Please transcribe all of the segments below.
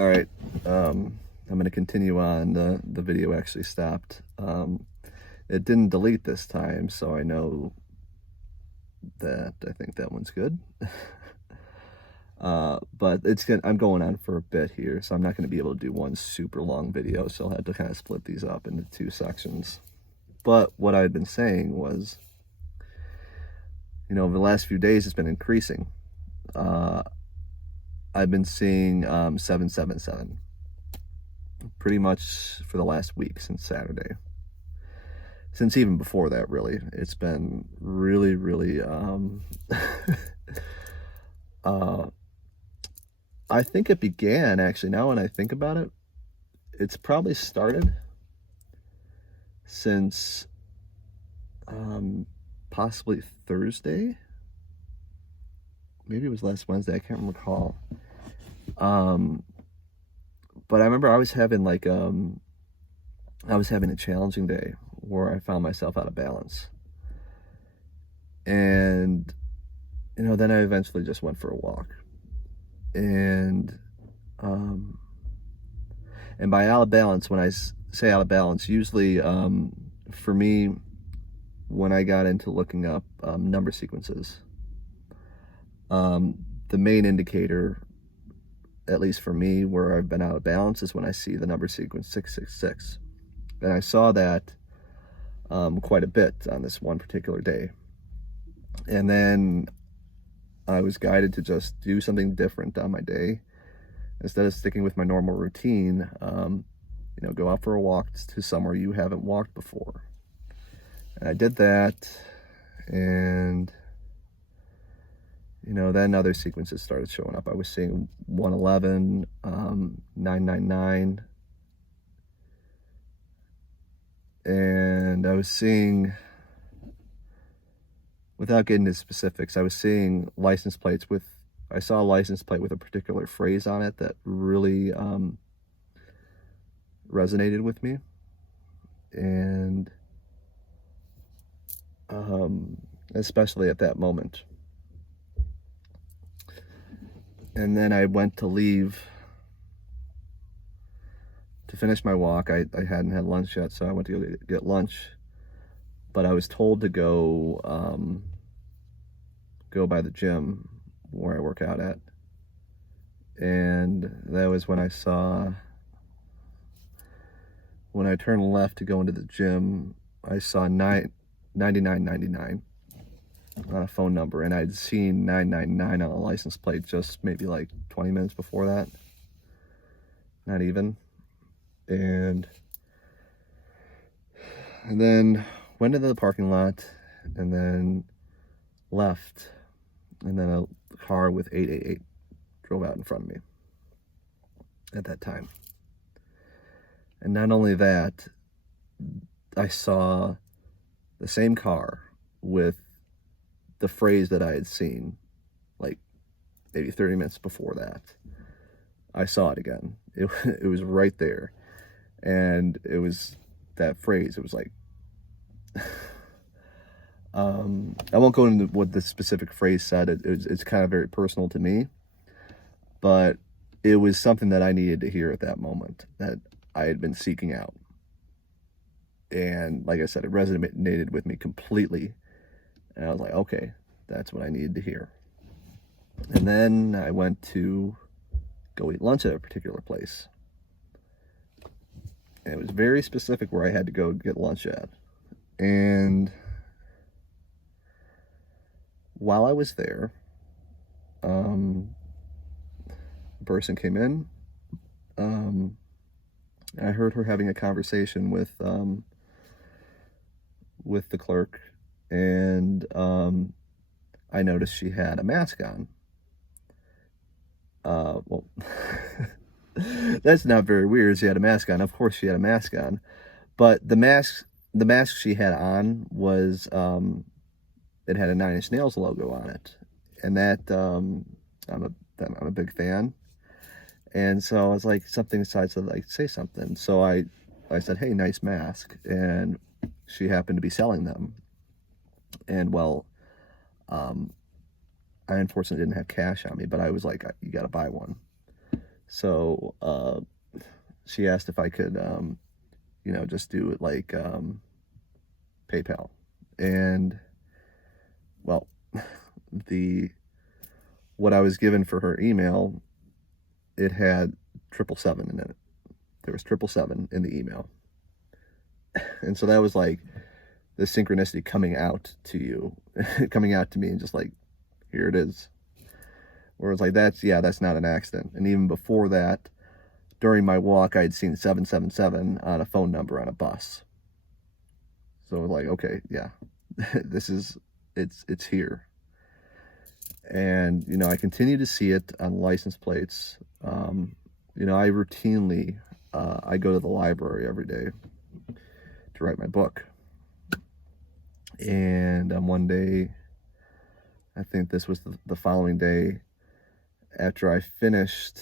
All right, I'm going to continue on. The video actually stopped. It didn't delete this time, so I know that I think that one's good. But I'm going on for a bit here, so I'm not going to be able to do one super long video, so I'll have to kind of split these up into two sections. But what I had been saying was, over the last few days, it's been increasing. I've been seeing 777 pretty much for the last week since Saturday. Since even before that, really. It's been really, really, I think it began, actually, now when I think about it, it's probably started since possibly Thursday. Maybe it was last Wednesday, I can't recall. But I remember I was having a challenging day where I found myself out of balance. And, then I eventually just went for a walk. And by out of balance, when I say out of balance, usually for me, when I got into looking up number sequences, the main indicator, at least for me, where I've been out of balance is when I see the number sequence 666. And I saw that quite a bit on this one particular day. And then I was guided to just do something different on my day. Instead of sticking with my normal routine, go out for a walk to somewhere you haven't walked before. And I did that, and then other sequences started showing up. I was seeing 111, 999, and I was seeing, without getting into specifics, I was seeing license plates I saw a license plate with a particular phrase on it that really resonated with me. And especially at that moment. And then I went to leave to finish my walk. I hadn't had lunch yet, so I went to go get lunch. But I was told to go by the gym where I work out at. And that was when I turned left to go into the gym, I saw 9999 on a phone number, and I'd seen 999 on a license plate just maybe like 20 minutes before that. Not even. And then went into the parking lot, and then left, and then a car with 888 drove out in front of me at that time. And not only that, I saw the same car with the phrase that I had seen like maybe 30 minutes before that. I saw it again. It was right there. And it was that phrase. It was like, I won't go into what the specific phrase said. It's kind of very personal to me, but it was something that I needed to hear at that moment, that I had been seeking out. And like I said, it resonated with me completely. And I was like, okay, that's what I needed to hear. And then I went to go eat lunch at a particular place. And it was very specific where I had to go get lunch at. And while I was there, a person came in. I heard her having a conversation with the clerk, and I noticed she had a mask on. Well, that's not very weird. She had a mask on. Of course she had a mask on, but the mask she had on was it had a Nine Inch Nails logo on it, and that I'm a big fan. And so I was like, something decides to like say something. So I said, hey, nice mask. And she happened to be selling them. And well, I unfortunately didn't have cash on me, but I was like, you got to buy one. So she asked if I could, just do it like PayPal. And well, what I was given for her email, it had 777 in it. There was 777 in the email. And so that was like the synchronicity coming out to you, coming out to me, and just like, here it is. Whereas like, that's not an accident. And even before that, during my walk, I had seen 777 on a phone number on a bus. So like, okay, yeah, it's here. And, I continue to see it on license plates. I routinely, I go to the library every day to write my book. And one day, I think this was the following day, after I finished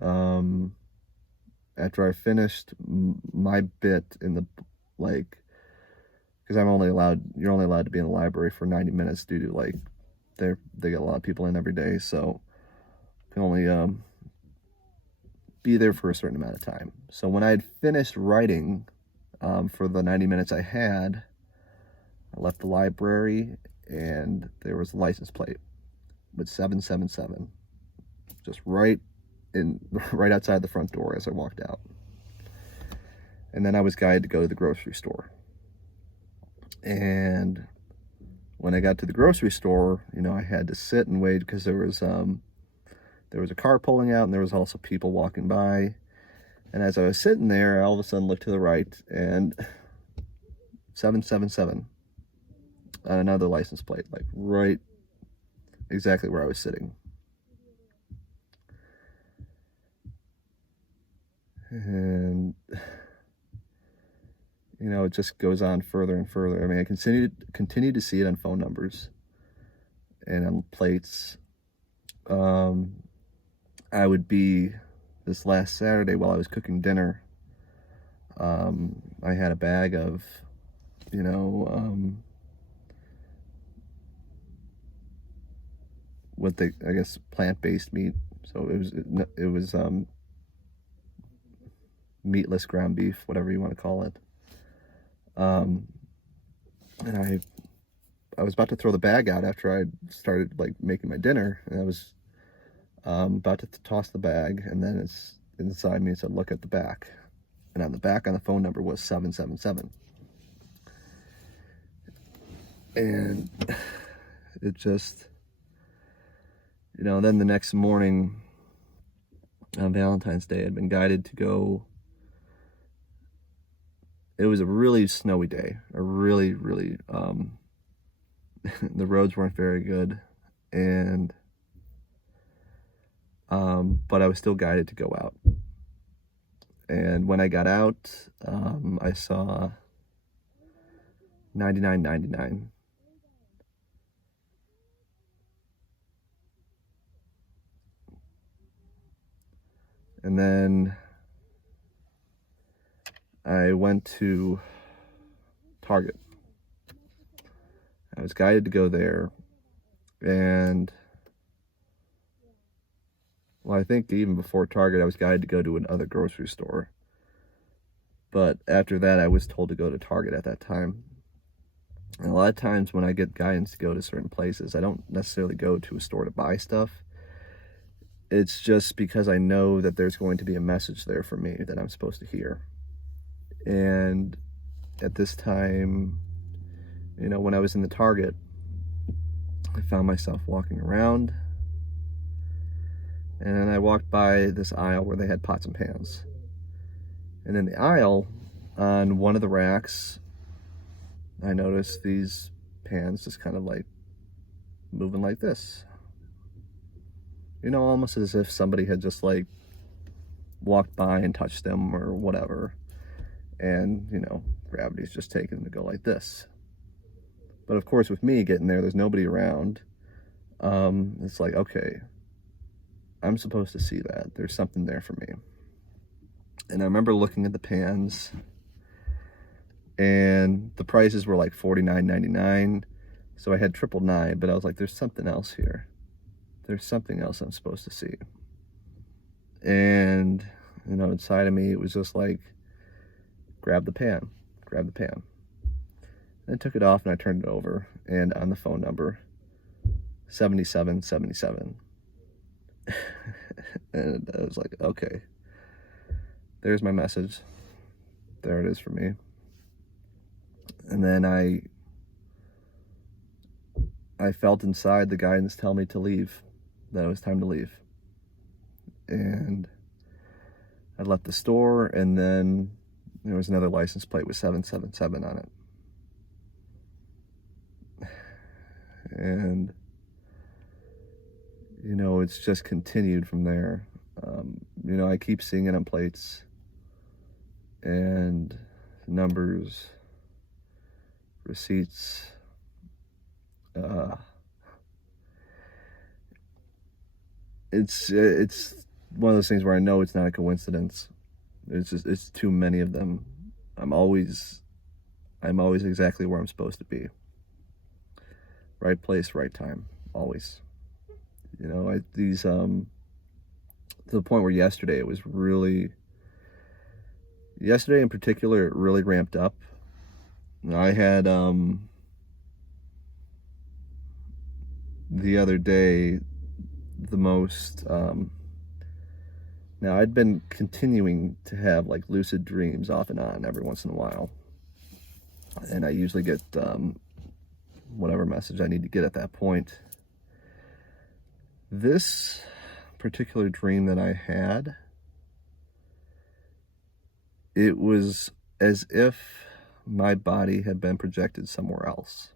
my bit in the, like, because you're only allowed to be in the library for 90 minutes due to, like, they get a lot of people in every day, so you can only be there for a certain amount of time. So when I had finished writing for the 90 minutes I had, I left the library, and there was a license plate with 777 just right outside the front door as I walked out. And then I was guided to go to the grocery store. And when I got to the grocery store, I had to sit and wait because there was a car pulling out, and there was also people walking by. And as I was sitting there, I all of a sudden looked to the right, and 777 on another license plate, like right exactly where I was sitting. And it just goes on further and further. I mean, I continue to see it on phone numbers and on plates. I would be, this last Saturday while I was cooking dinner, I had a bag of, I guess, plant-based meat. So it was meatless ground beef, whatever you want to call it. And I was about to throw the bag out after I started like making my dinner, and I was about to toss the bag, and then it's inside me. It said, "Look at the back," and on the back on the phone number was 777. And it just, then the next morning on Valentine's Day, I'd been guided to go. It was a really snowy day, really, the roads weren't very good, and but I was still guided to go out. And when I got out, I saw 99.99. And then I went to Target. I was guided to go there, and well, I think even before Target, I was guided to go to another grocery store. But after that, I was told to go to Target at that time. And a lot of times when I get guidance to go to certain places, I don't necessarily go to a store to buy stuff. It's just because I know that there's going to be a message there for me that I'm supposed to hear. And at this time, when I was in the Target, I found myself walking around, and then I walked by this aisle where they had pots and pans. And in the aisle, on one of the racks, I noticed these pans just kind of like moving like this. Almost as if somebody had just like walked by and touched them or whatever. And, gravity's just taking them to go like this. But of course, with me getting there's nobody around. It's like, okay, I'm supposed to see that. There's something there for me. And I remember looking at the pans, and the prices were like $49.99. So I had 999, but I was like, there's something else here. There's something else I'm supposed to see. And, inside of me, it was just like, grab the pan, grab the pan. And I took it off and I turned it over, and on the phone number, 7777. And I was like, okay, there's my message. There it is for me. And then I felt inside the guidance tell me to leave, that it was time to leave. And I left the store, and then there was another license plate with 777 on it. And, it's just continued from there. I keep seeing it on plates and numbers, receipts. It's one of those things where I know it's not a coincidence. It's too many of them. I'm always exactly where I'm supposed to be. Right place, right time, always. To the point where yesterday in particular, it really ramped up. I had the other day the most now I'd been continuing to have like lucid dreams off and on every once in a while, and I usually get whatever message I need to get at that point. This particular dream that I had, it was as if my body had been projected somewhere else,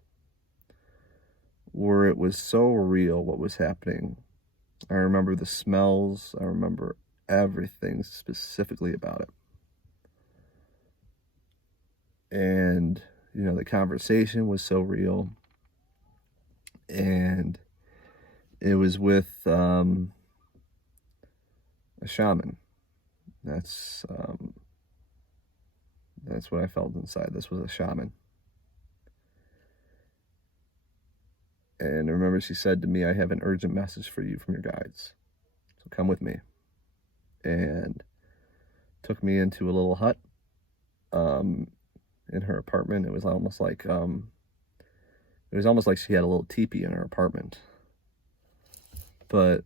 where it was so real what was happening. I remember the smells, I remember everything specifically about it. And, the conversation was so real. And it was with a shaman. That's what I felt inside. This was a shaman. And I remember she said to me, I have an urgent message for you from your guides. So come with me. And took me into a little hut in her apartment. It was almost like she had a little teepee in her apartment. But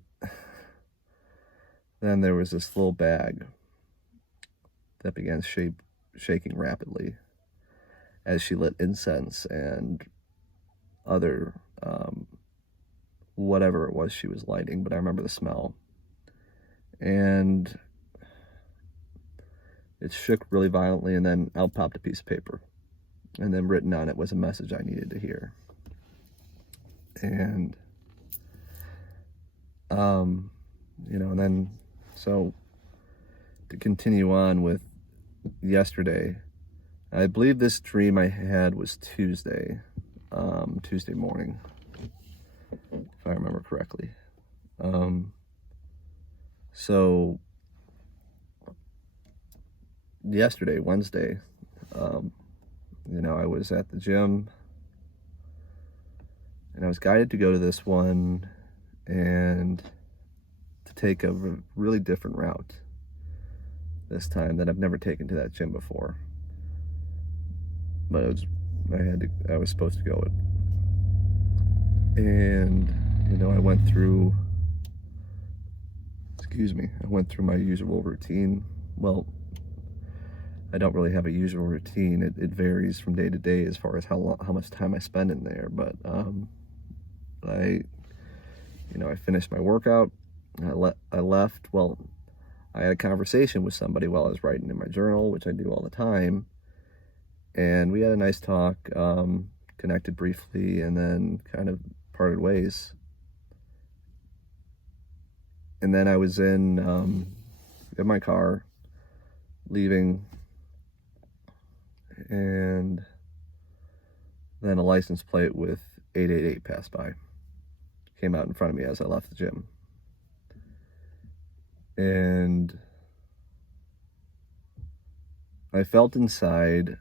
then there was this little bag that began shaking rapidly as she lit incense and other whatever it was she was lighting, but I remember the smell. And it shook really violently, and then out popped a piece of paper, and then written on it was a message I needed to hear. And and then, so to continue on with yesterday, I believe this dream I had was Tuesday morning, if I remember correctly. So yesterday, Wednesday, I was at the gym, and I was guided to go to this one and to take a really different route this time that I've never taken to that gym before. But I was supposed to go it. And, I went through my usual routine. Well, I don't really have a usual routine. It varies from day to day as far as how much time I spend in there. But I finished my workout. I left. Well, I had a conversation with somebody while I was writing in my journal, which I do all the time. And we had a nice talk, connected briefly, and then kind of parted ways. And then I was in my car, leaving, and then a license plate with 888 passed by. Came out in front of me as I left the gym. And I felt inside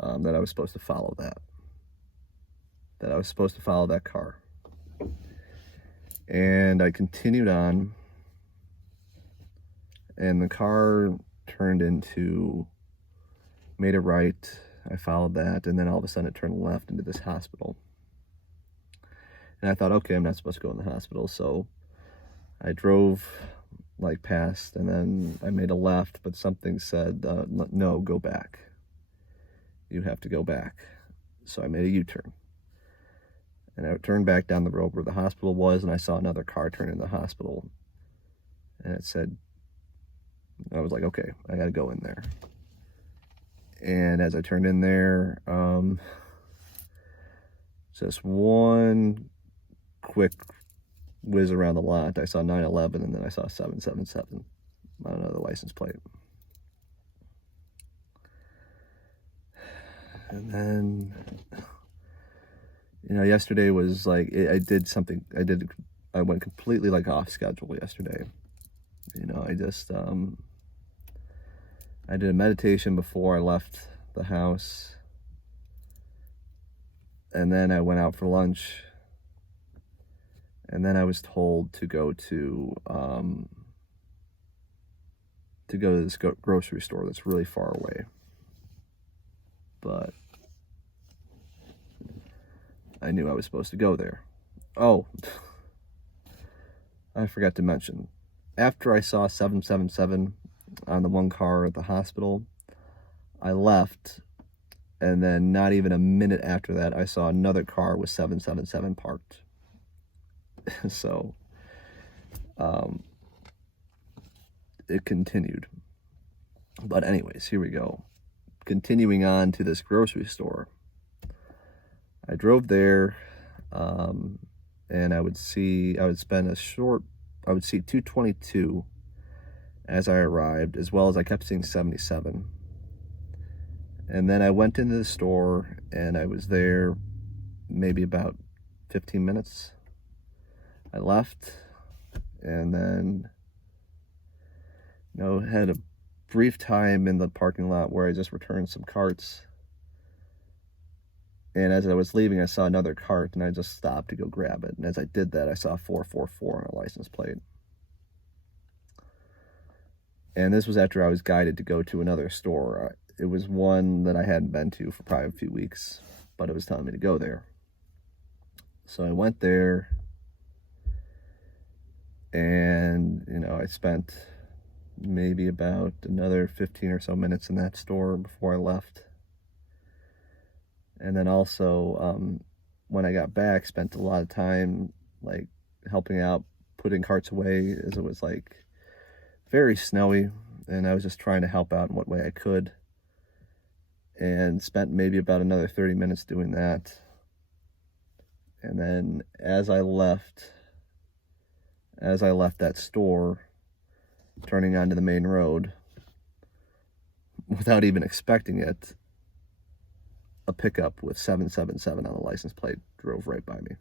that I was supposed to follow that I was supposed to follow that car. And I continued on, and the car made a right. I followed that, and then all of a sudden it turned left into this hospital. And I thought, okay, I'm not supposed to go in the hospital, so I drove like past, and then I made a left, but something said, no, go back. You have to go back. So I made a U-turn. And I turned back down the road where the hospital was, and I saw another car turn in the hospital. And it said, I was like, okay, I gotta go in there. And as I turned in there, just one quick whiz around the lot, I saw 911, and then I saw 777 on another license plate. And then, yesterday was like, I went completely like off schedule yesterday. I did a meditation before I left the house, and then I went out for lunch, and then I was told to go to this grocery store that's really far away. But I knew I was supposed to go there. Oh, I forgot to mention, after I saw 777 on the one car at the hospital, I left, and then not even a minute after that, I saw another car with 777 parked. So, it continued. But anyways, here we go. Continuing on to this grocery store. I drove there, and I would see 222 as I arrived, as well as I kept seeing 77. And then I went into the store, and I was there maybe about 15 minutes. I left, and then, had a brief time in the parking lot where I just returned some carts. And as I was leaving, I saw another cart, and I just stopped to go grab it. And as I did that, I saw 444 on a license plate. And this was after I was guided to go to another store. It was one that I hadn't been to for probably a few weeks, but it was telling me to go there. So I went there, and, I spent maybe about another 15 or so minutes in that store before I left. And then also, when I got back, spent a lot of time, like, helping out, putting carts away, as it was, like, very snowy, and I was just trying to help out in what way I could, and spent maybe about another 30 minutes doing that. And then as I left that store, turning onto the main road, without even expecting it, a pickup with 777 on the license plate drove right by me.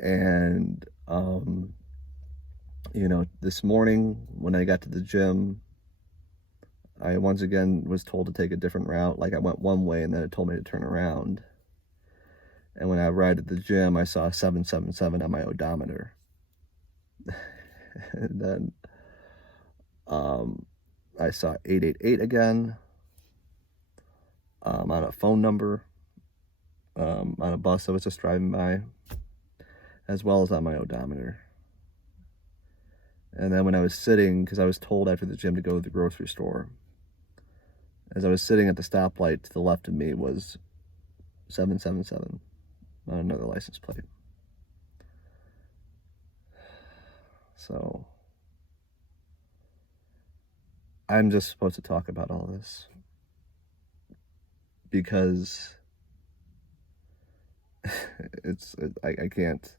And, this morning when I got to the gym, I once again was told to take a different route. Like, I went one way, and then it told me to turn around. And when I arrived at the gym, I saw 777 on my odometer. And then I saw 888 again, on a phone number, on a bus I was just driving by, as well as on my odometer. And then when I was sitting, because I was told after the gym to go to the grocery store, as I was sitting at the stoplight, to the left of me was 777 on another license plate. So I'm just supposed to talk about all this because I can't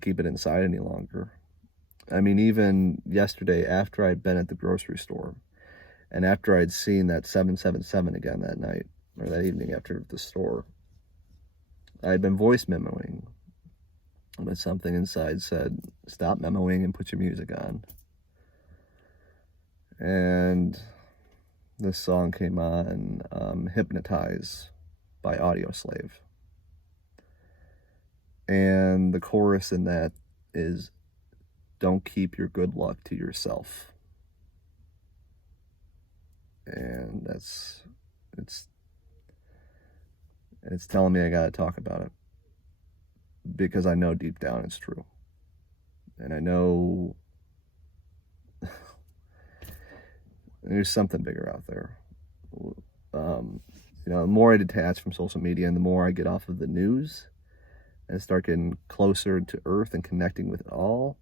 keep it inside any longer. I mean, even yesterday, after I'd been at the grocery store, and after I'd seen that 777 again that night, or that evening after the store, I'd been voice memoing, but something inside said, stop memoing and put your music on. And this song came on, Hypnotize by Audioslave. And the chorus in that is, don't keep your good luck to yourself. And it's telling me I got to talk about it because I know deep down it's true. And I know there's something bigger out there. The more I detach from social media and the more I get off of the news and start getting closer to Earth and connecting with it all,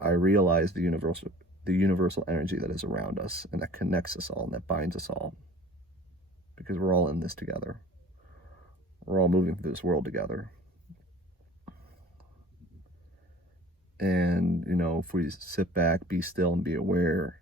I realize the universal energy that is around us and that connects us all and that binds us all, because we're all in this together. We're all moving through this world together. And, if we sit back, be still, and be aware,